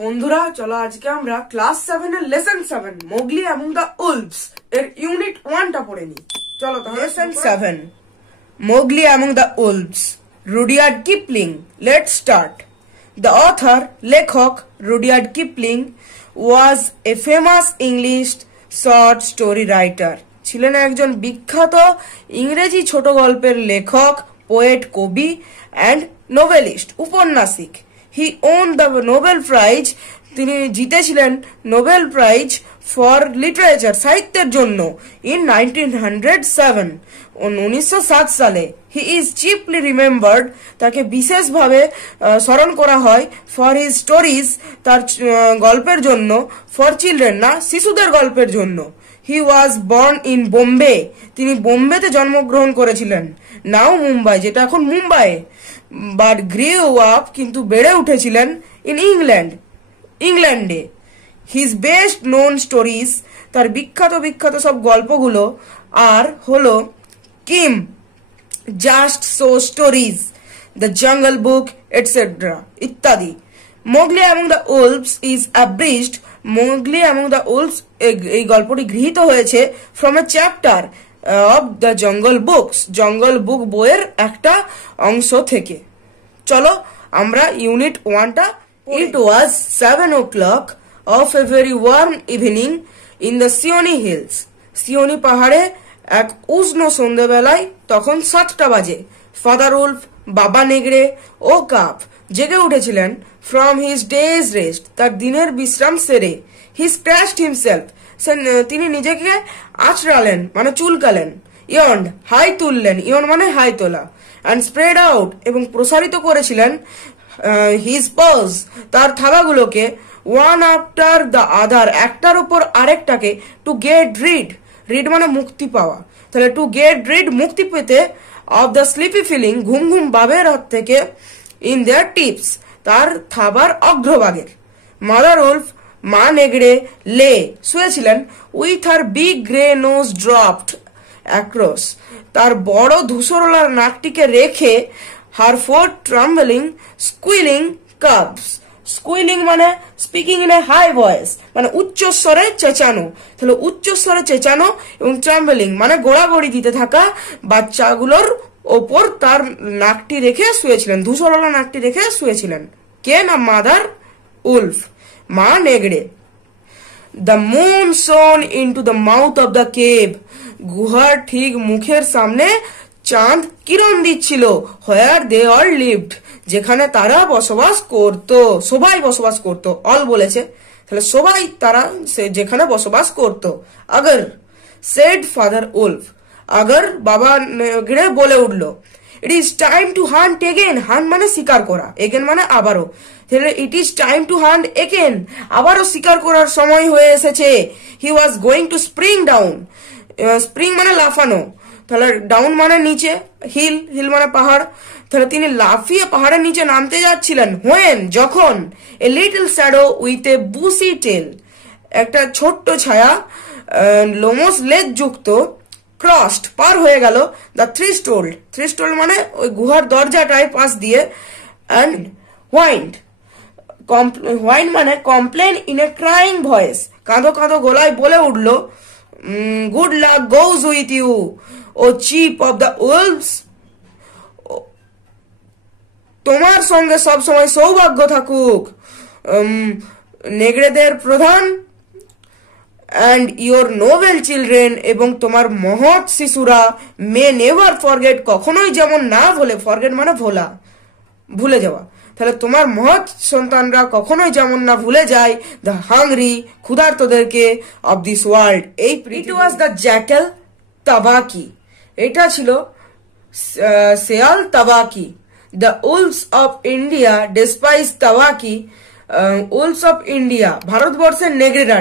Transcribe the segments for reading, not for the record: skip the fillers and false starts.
বন্ধুরা চলো আজকে আমরা ক্লাস 7 এর লেসন 7 মোগলি এবং দ্য উলভস এর ইউনিট 1 টা পড়ে নিই। চলো তাহলে লেসন 7 মোগলি এবং the wolves, Rudyard Kipling. Let's start. The author, লেখক Rudyard Kipling was a famous English short story writer. ছিলেন একজন বিখ্যাত ইংরেজি ছোট গল্পের লেখক, পোয়েট, কবি অ্যান্ড নোভেলিস্ট, উপন্যাসিক। He won the Nobel Prize. তিনি জিতেছিলেন নোবেল প্রাইজ ফর লিটারেচার, সাহিত্যের জন্য, ইন 1907, 1907 সালে। He is chiefly remembered. তাকে বিশেষভাবে স্মরণ করা হয় ফর হিজ স্টোরিজ, তার গল্পের জন্য, ফর চিলড্রেন না, শিশুদের গল্পের জন্য। হি ওয়াজ বর্ন ইন বোম্বে। তিনি বোম্বেতে জন্মগ্রহণ করেছিলেন, নাও মুম্বাই, যেটা এখন মুম্বাই। বাট গ্রিউ আপ, কিন্তু বেড়ে উঠেছিলেন, ইন ইংল্যান্ডে। হিজ বেস্ট নোন স্টোরিজ, তার বিখ্যাত সব গল্পগুলো আর হলো Kim, just so stories, the jungle book, etcetera ইত্যাদি। মোগলি এবং দ্য উলভস ইজ অ্যাব্রিজড। মোগলি এবং দ্য উলভস এই গল্পটি গৃহীত হয়েছে from a chapter of the জঙ্গল বুকস, জঙ্গল বুক বইয়ের একটা অংশ থেকে। চলো আমরা ইউনিট 1 টা। ইট ওয়াজ 7 o'clock of a very warm evening in the Seoni hills. Seoni পাহাড়ে এক উষ্ণ সন্ধ্যেবেলায়, তখন 7টা বাজে। ফাদার উলফ, বাবা নেগড়ে ও কাপ জেগে উঠেছিলেন ফ্রম হিজ ডেজ রেস্ট, তার দিনের বিশ্রাম সেরে। হি স্ক্র্যাচড হিমসেলফ, তিনি নিজেকে আঁচড়ালেন মানে চুলকালেন। ইয়ন্ড, হাই তুললেন, ইয়ন মানে হাই তোলা। অ্যান্ড স্প্রেড আউট, এবং প্রসারিত করেছিলেন হিজ পজ, তার থাবাগুলোকে, ওয়ান আফটার দ্য আদার, একটার উপর আরেকটাকে, টু গেট রিড মানে মুক্তি পাওয়া। তাহলে টু গেট রিড, মুক্তি পেতে, অফ দ্য স্লিপি ফিলিং, ঘুম ভাবের হাত থেকে, ইন দেয়ার টিপস, তার থাবার অগ্রভাগের। মাদার উলফ, মা নেগড়ে, লে, শুয়েছিলেন, with her big grey nose dropped across, তার বড় ধূসরলার নাকটিকে রেখে, হার ফোর ট্রাম্বলিং স্কুইলিং কাবস। স্কুইলিং মানে speaking in a high voice, মানে উচ্চস্বরে চেঁচানো। তাহলে উচ্চস্বরে চেঁচানো, এবং ট্রাম্বলিং মানে গোড়াগড়ি দিতে থাকা বাচ্চাগুলোর ওপর তার নাকটি রেখে শুয়েছিলেন, ধূসরলা নাকটি রেখে শুয়েছিলেন। কে না মাদার উলফ, মা নেগড়ে। দ্য মুন শোন into the mouth of the cave, গুহার ঠিক মুখের সামনে চাঁদ কিরণ দিচ্ছিল। হোয়ার দে অল লিভড, যেখানে তারা বসবাস করত, সবাই বসবাস করত, অল বলেছে, তাহলে সবাই তারা যেখানে বসবাস করত। আগর, সেড ফাদার উলফ, আগর বাবা নেগড়ে বলে উঠল। It is time to hunt again, hunt মানে শিকার করা, এগেন মানে আবারও। It is time to hunt again, আবারও শিকার করার সময় হয়ে এসেছে। He was going to spring down, spring মানে লাফানো, তাহলে ডাউন মানে নিচে, হিল মানে পাহাড়। তাহলে তিনি লাফিয়ে পাহাড়ের নিচে নামতে যাচ্ছিলেন। হোয়েন, যখন, a little shadow with a bushy tail, একটা ছোট্ট ছায়া, লোমস লেজ যুক্ত, ক্রসড পার হয়ে গেল, দ্য থ্রিস্টোল্ড মানে ওই গুহার দরজাটায় পাশ দিয়ে, অ্যান্ড হোয়াইন্ড মানে complain in a crying voice, কাঁদো গলায় বলে উঠল, good luck goes with you O chief of the wolves, তোমার সঙ্গে সব সময় সৌভাগ্য থাকুক, নেগড়েদের প্রধান, and your noble children, এবং তোমার মহৎ শিশুরা, মে নেভার ফরগেট, কখনোই যেমন না ভোলে, ফরগেট মানে ভোলা, ভুলে যাওয়া। তাহলে তোমার মহৎ সন্তানরা কখনোই যেমন না ভুলে যায়, দ্য হাংরি, ক্ষুধার্তদেরকে, অফ দিস ওয়ার্ল্ড, এই। It was the jackal Tabaqui, এটা ছিল শেয়াল তাবাকি। The wolves of India despise Tabaqui, wolves of India, ভারতবর্ষের নেগড়েরা,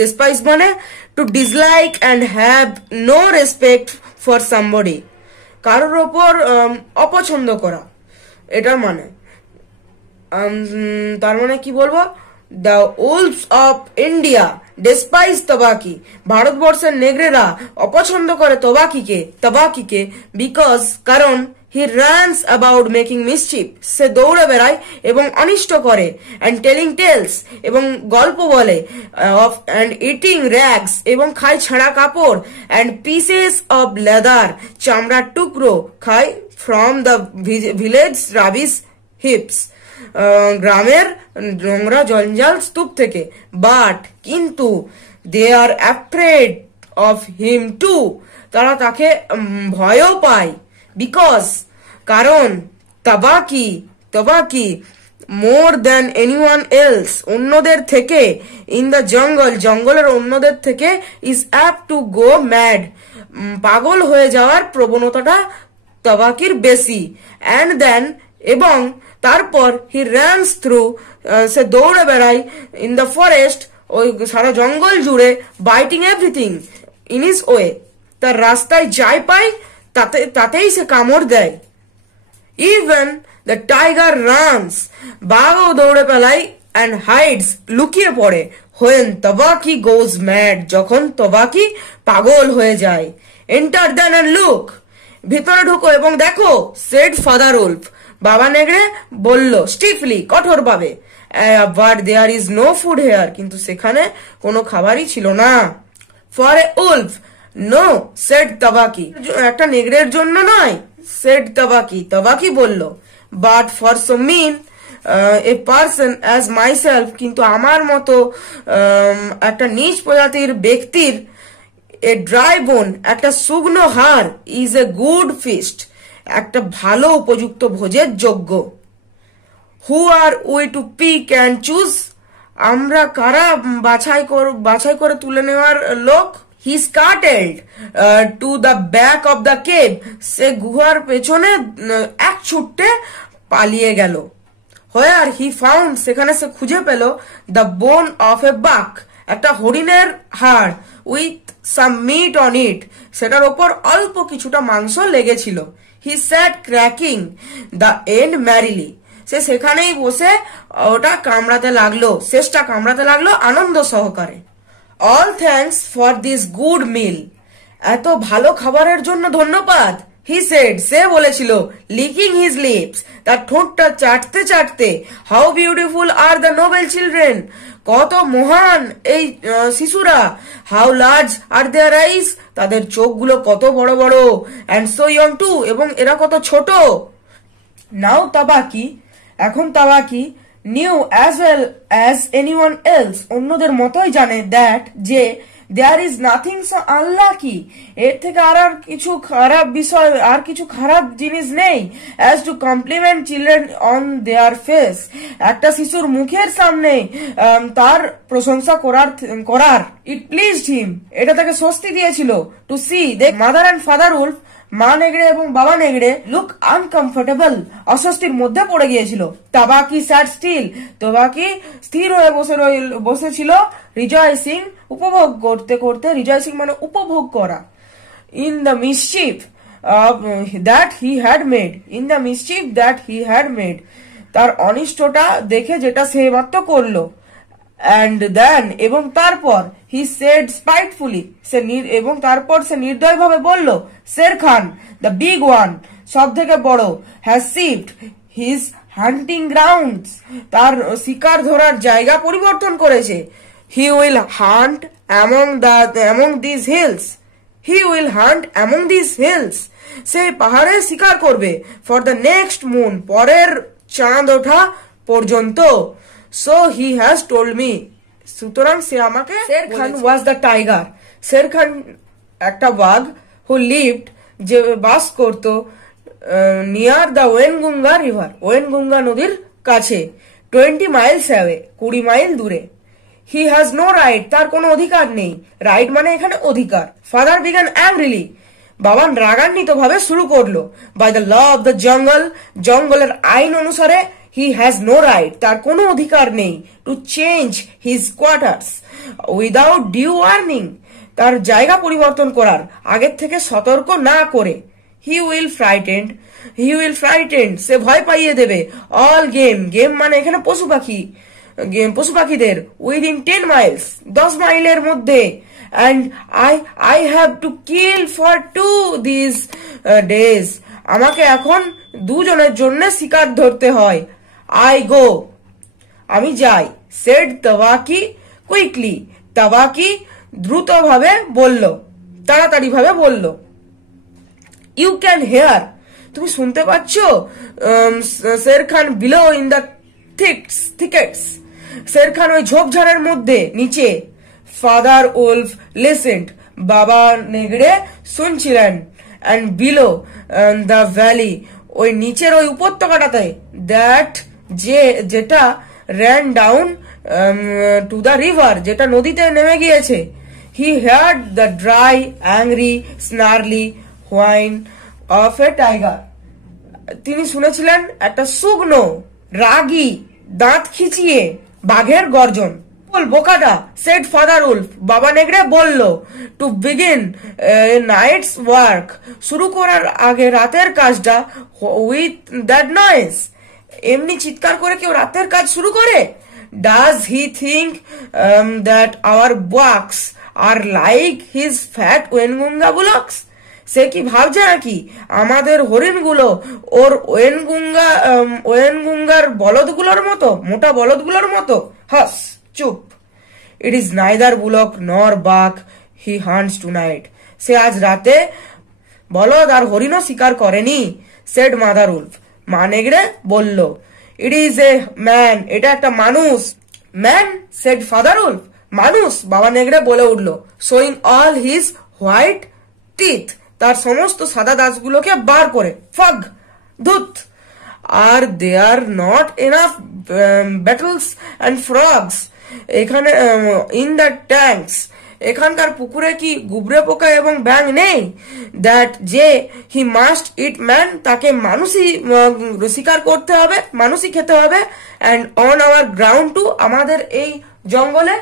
ডেসপাইজ মানে to dislike and have no respect for somebody, কারোর ওপর অপছন্দ করা, এটার মানে। তার মানে কি বলবো, the wolves of India despise Tabaqui, ভারতবর্ষের নেগড়েরা অপছন্দ করে তবাকিকে, বিকজ, কারণ, he runs about making mischief, সে দৌড়ে বেড়ায় এবং অনিষ্ট করে, অ্যান্ড টেলিং টেলস, এবং গল্প বলে, অফ অ্যান্ড ইটিং র্যাগস, এবং খায় ছেঁড়া কাপড়, অ্যান্ড পিসেস অফ লেদার, চামড়ার টুকরো খায়, from the village rubbish heaps, গ্রামের নোংরা জঞ্জাল স্তূপ থেকে। বাট কিন্তু they are afraid of him too, তারা তাকে ভয়ও পায়, বিকজ কারণ Tabaqui more than anyone else, অন্যদের থেকে, ইন দ্য জঙ্গলের অন্যদের থেকে, is apt to go mad, পাগল হয়ে যাওয়ার প্রবণতাটা তবাকির বেশি। অ্যান্ড দেন, এবং তারপর, হি রানস থ্রু, সে দৌড়ে বেড়ায়, ইন দ্য ফরেস্ট, ওই সারা জঙ্গল জুড়ে, biting everything in is way, তার রাস্তায় যাই পায় তাতেই সে কামড় দেয়। ইভেন দ্য টাইগার রানস, বাঘও দৌড়ে পালায়, অ্যান্ড হাইডস, লুকিয়ে পড়ে, হোয়েন তবাকি গোজ ম্যাড, যখন তবাকি পাগল হয়ে যায়। এন্টার দেন অ্যান্ড লুক, ভিতরে ঢুকো এবং দেখো, সেড ফাদার উলফ, বাবা নেগড়ে বলল, স্টিফলি, কঠোরভাবে। But there is no food here, কিন্তু সেখানে কোনো খাবারই ছিল না। For a wolf, no, said Tabaqui, একটা নেগড়ের জন্য নয়, সেড তবাকি বলল। But for so mean a person as myself, কিন্তু আমার মতো একটা নিচ প্রজাতির ব্যক্তির, এ ড্রাই বোন, একটা শুকনো হাড়, ইজ এ গুড ফিস্ট, একটা ভালো উপযুক্ত ভোজের যোগ্য। Who are we to pick and choose, আমরা কারা বাছাই করে তুলে নেওয়ার লোক। He started to the back of the cave, সে গুহার পেছনে এক ছুট্টে পালিয়ে গেল। হোয়ার হি ফাউন্ড, সেখানে সে খুঁজে পেল, দ্য বোন অফ এ বাক, একটা হরিণের হাড়, with some meat on it, সেটার ওপর অল্প কিছুটা মাংস লেগেছিল। He sat cracking the end merrily, সে সেখানেই বসে ওটা কামড়াতে লাগলো, শেষটা কামড়াতে লাগলো আনন্দ সহকারে। All thanks for this good মিল, এত ভালো খাবারের জন্য ধন্যবাদ। হি সেড, সে বলেছিল, লিকিং হিজ লিপস, তার ঠোঁটটা চাটতে চাটতে। How beautiful are the noble children, কত মহান এই শিশুরা। হাউ লার্জ আর দেয়ার আইস, তাদের চোখগুলো কত বড় বড়। অ্যান্ড সো ইয়ং টু, এবং এরা কত ছোট। নাও তবাকি, এখন Tabaqui, knew as well as anyone else, অন্যদের মতোই জানে, দ্যাট, যে, there is nothing so unlucky, এর থেকে আর কিছু খারাপ বিষয়, আর কিছু খারাপ জিনিস নেই। As to compliment children on their face, একটা শিশুর মুখের সামনে তার প্রশংসা করার। ইট প্লিজড হিম, এটা তাকে স্বস্তি দিয়েছিল। To see the mother and father wolf, মা নেগড়ে এবং বাবা নেগড়ে, লুক আনকমফোর্টেবল, অস্বস্তির মধ্যে পড়ে গিয়েছিল। তবাকি স্যাট স্টিল, তবাকি স্থির হয়ে বসেছিল। রিজয়েসিং, উপভোগ করতে করতে, রিজয়েসিং মানে উপভোগ করা। In the mischief that he had made, in the mischief that he had made, তার অনিষ্টটা দেখে যেটা সে মাত্র করলো। অ্যান্ড দেন, এবং তারপর, হি সেড স্পাইটফুলি, এবং তারপর সে নির্দয়ভাবে বলল, Shere Khan, the big one, সব থেকে বড়, has shift his hunting grounds, তার শিকার ধরার জায়গা পরিবর্তন করেছে। He will hunt among this hills, he will hunt among this hills, সে পাহাড়ে শিকার করবে। ফর দ্য নেক্সট মুন, পরের চাঁদ ওঠা পর্যন্ত। So he has told me, সুতরাং সে আমাকে। Sher Khan was the tiger, Sher Khan একটা বাঘ, হু লিভড, যে বাস করত, near the Waingunga river, Waingunga নদীর কাছে, 20 miles অ্যাওয়ে, 20 মাইল দূরে। হি হ্যাজ নো রাইট, তার কোনো অধিকার নেই। রাইট মানে এখানে অধিকার। ফাদার বিগান অ্যাংরিলি, বাবা রাগান্বিত ভাবে শুরু করলো। By the law of the jungle, জঙ্গলের আইন অনুসারে, হি হ্যাজ নো রাইট, তার কোনো অধিকার নেই। To change his quarters without due warning, তার জায়গা পরিবর্তন করার আগের থেকে সতর্ক না করে। হি উইল ফ্রাইটেন্ড, সে ভয় পাইয়ে দেবে। অল গেম, গেম মানে এখানে পশু পাখিদের। উইদিন 10 miles, 10 মাইলের মধ্যে। And I have to kill for 2 these days, আমাকে এখন দুজনের জন্য শিকার ধরতে হয়। আই গো, আমি যাই। সেড তাওয়াকি কুইকলি, তাওয়াকি দ্রুতভাবে বলল, তাড়াতাড়ি ভাবে বলল। ইউ ক্যান হেয়ার, তুমি শুনতে পাচ্ছ? Sher Khan below in the thickets, Sher Khan ওই ঝোপঝাড়ের মধ্যে নিচে। ফাদার উলফ লিসেন্ড, বাবা নেগড়ে শুনছিলেন। অ্যান্ড বিলো দ্য ভ্যালি, ওই নিচের ওই উপত্যকাটাতে। দ্যাট, যেটা ran down to the river, যেটা নদীতে নেমে গিয়েছে। He heard the dry, angry, snarly whine of a tiger, তিনি শুনেছিলেন একটা শুকনো, রাগী, দাঁত খিচিয়ে বাঘের গর্জন। বোকাটা, সেড ফাদার উলফ, বাবা নেগড়ে বলল। টু বিগিন নাইটস ওয়ার্ক, শুরু করার আগে রাতের কাজটা। উইথ দ্যাট নয়েজ, এমনি চিৎকার করে কেউ রাতের কাজ শুরু করে? Does he think that our bucks are like his fat Waingunga bullocks, সে কি ভাবছে নাকি আমাদের হরিণগুলো ওর ওয়েনগুঙ্গার বলদগুলোর মতো, মোটা বলদগুলোর মতো? হাস, চুপ। ইট ইজ নাইদার বুলক নর বাক হি হান্টস টু নাইট, সে আজ রাতে বলদ আর হরিণও শিকার করেনি। সেড মাদার উলফ, মা নেগড়ে বলল। ইট ইজ এ ম্যান, এটা একটা মানুষ। ম্যান, সেড ফাদার উলফ, মানুষ, বাবা নেগড়ে বলে উঠল। Showing all his white teeth, তার সমস্ত সাদা দাঁতগুলোকে বার করে। ফাগ, ধুত। Are they are not enough beetles and frogs এখানে ইন দ্য ট্যাঙ্কস, এখানকার পুকুরে কি গুবরে পোকা এবং ব্যাঙ নেই? দ্যাট যে হি মাস্ট ইট ম্যান, তাকে মানুষই শিকার করতে হবে, মানুষই খেতে হবে। And on our ground too, আমাদের এই জঙ্গলে।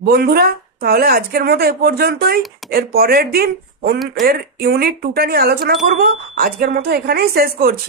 বন্ধুরা, তাহলে আজকের মতো এ পর্যন্তই। এর পরের দিন এর ইউনিট 2টা নিয়ে আলোচনা করব। আজকের মতো এখানেই শেষ করছি।